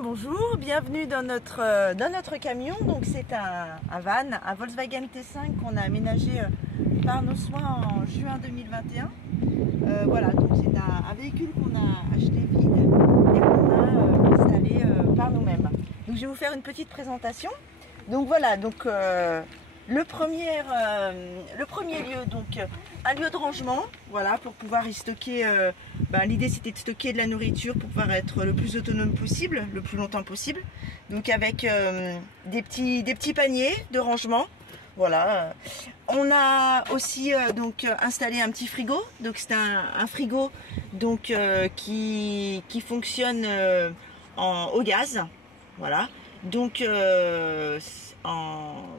bien bonjour, bienvenue dans notre camion. Donc c'est un van, un Volkswagen T5 qu'on a aménagé par nos soins en juin 2021. Voilà, donc c'est un véhicule qu'on a acheté vide et qu'on a installé par nous-mêmes. Donc je vais vous faire une petite présentation. Donc voilà, donc le premier lieu, donc un lieu de rangement, voilà, pour pouvoir y stocker. L'idée c'était de stocker de la nourriture pour pouvoir être le plus autonome possible, le plus longtemps possible. Donc avec des petits paniers de rangement. Voilà. On a aussi donc installé un petit frigo. Donc c'est un frigo donc qui fonctionne au gaz. Voilà. Donc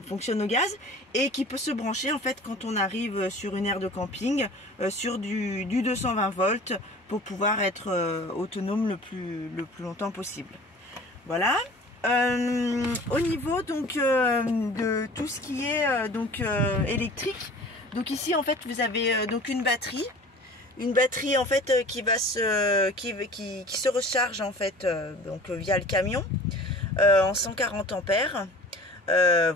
fonctionne au gaz et qui peut se brancher en fait quand on arrive sur une aire de camping sur du 220 volts pour pouvoir être autonome le plus longtemps possible. Voilà. Au niveau donc de tout ce qui est électrique, donc ici en fait vous avez donc une batterie en fait qui se recharge en fait donc via le camion en 140 ampères.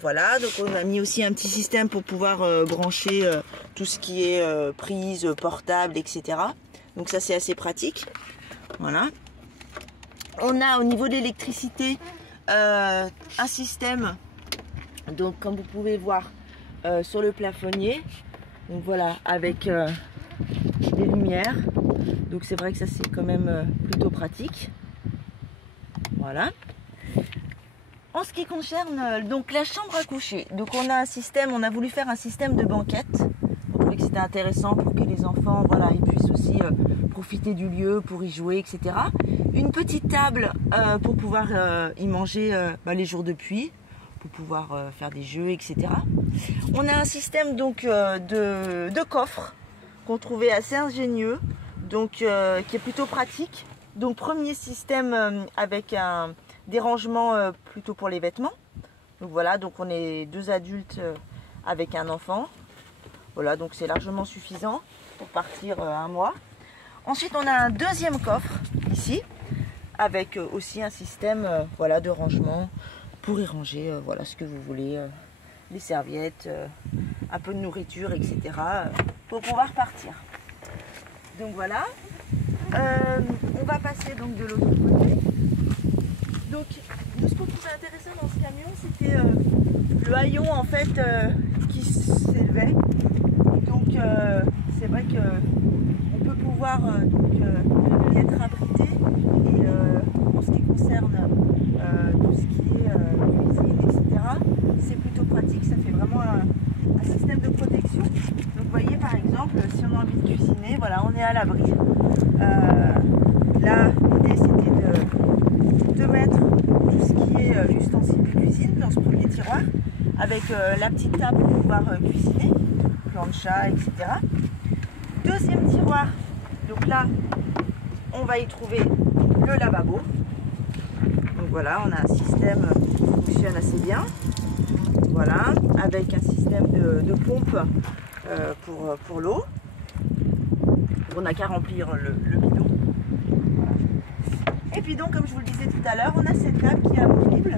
Voilà, donc on a mis aussi un petit système pour pouvoir brancher tout ce qui est prise, portable, etc. Donc ça c'est assez pratique. Voilà. On a au niveau de l'électricité un système, donc comme vous pouvez voir sur le plafonnier, donc voilà, avec des lumières. Donc c'est vrai que ça c'est quand même plutôt pratique. Voilà. En ce qui concerne donc la chambre à coucher, donc on a un système, on a voulu faire un système de banquette. On trouvait que c'était intéressant pour que les enfants, voilà, ils puissent aussi profiter du lieu pour y jouer, etc. Une petite table pour pouvoir y manger les jours de pluie, pour pouvoir faire des jeux, etc. On a un système donc de coffre qu'on trouvait assez ingénieux, donc qui est plutôt pratique. Donc premier système avec des rangements plutôt pour les vêtements. Donc voilà, donc on est deux adultes avec un enfant. Voilà, donc c'est largement suffisant pour partir un mois. Ensuite, on a un deuxième coffre ici, avec aussi un système voilà, de rangement pour y ranger voilà, ce que vous voulez, les serviettes, un peu de nourriture, etc. Pour pouvoir partir. Donc voilà. On va passer donc de l'autre côté. Donc, nous, ce qu'on trouvait intéressant dans ce camion, c'était le haillon en fait qui s'élevait. Donc, c'est vrai que on peut pouvoir y être abrité. Et en ce qui concerne tout ce qui est cuisine, etc., c'est plutôt pratique. Ça fait vraiment un système de protection. Donc, vous voyez par exemple, si on a envie de cuisiner, voilà, on est à l'abri. Là, l'idée c'était de mettre tout ce qui est ustensiles de cuisine dans ce premier tiroir, avec la petite table pour pouvoir cuisiner, plancha, etc. Deuxième tiroir, donc là, on va y trouver le lavabo. Donc voilà, on a un système qui fonctionne assez bien. Voilà, avec un système de pompe pour l'eau. On n'a qu'à remplir le bidon. Et puis donc, comme je vous le disais tout à l'heure, on a cette table qui est amovible,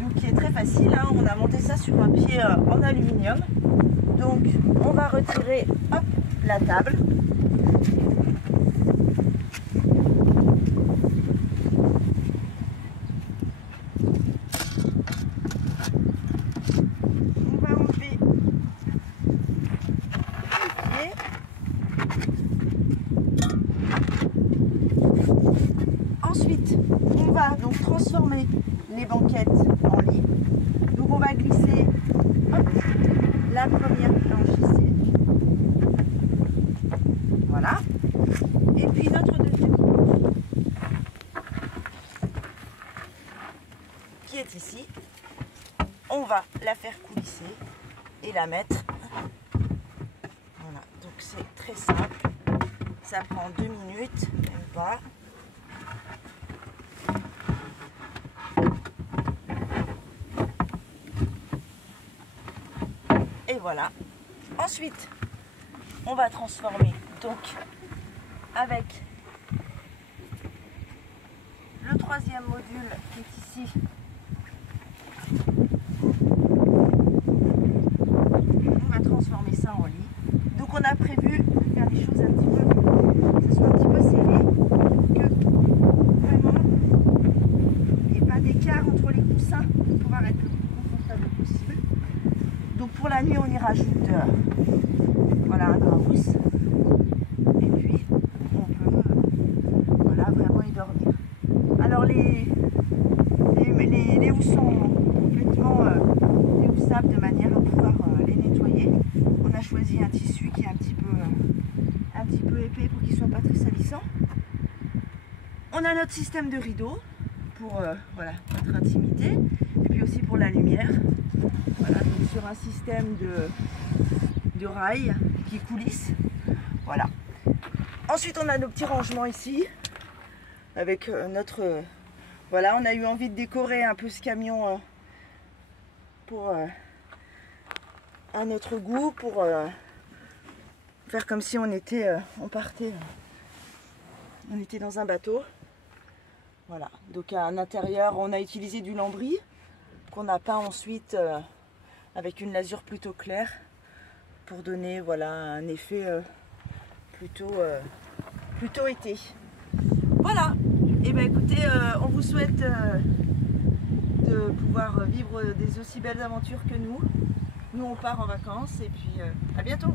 donc qui est très facile, hein. On a monté ça sur un pied en aluminium. Donc on va retirer hop, la table. On va enlever le pied. Ensuite, on va donc transformer les banquettes en lit. Donc on va glisser hop, la première planche ici. Voilà. Et puis notre deuxième qui est ici. On va la faire coulisser et la mettre. Voilà. Donc c'est très simple. Ça prend 2 minutes, même pas. Et voilà. Ensuite, on va transformer donc avec le troisième module qui est ici. On va transformer ça en lit. Donc on a prévu de faire les choses un petit peu, que ce soit un petit peu serré, que vraiment il n'y ait pas d'écart entre les coussins pour pouvoir être le plus confortable possible. Donc pour la nuit on y rajoute voilà, un drap mousse. Et puis on peut voilà, vraiment y dormir. Alors les houssons complètement déhoussables de manière à pouvoir les nettoyer. On a choisi un tissu qui est un petit peu épais pour qu'il ne soit pas très salissant. On a notre système de rideau pour voilà, notre intimité et puis aussi pour la lumière. Voilà, donc sur un système de rails qui coulissent. Voilà. Ensuite on a nos petits rangements ici avec notre... voilà, on a eu envie de décorer un peu ce camion pour à notre goût, pour faire comme si on était, on était dans un bateau. Voilà, donc à l'intérieur on a utilisé du lambris qu'on a peint ensuite avec une lasure plutôt claire pour donner voilà un effet plutôt été. Voilà, et bien écoutez, on vous souhaite de pouvoir vivre des aussi belles aventures que nous. Nous on part en vacances et puis à bientôt.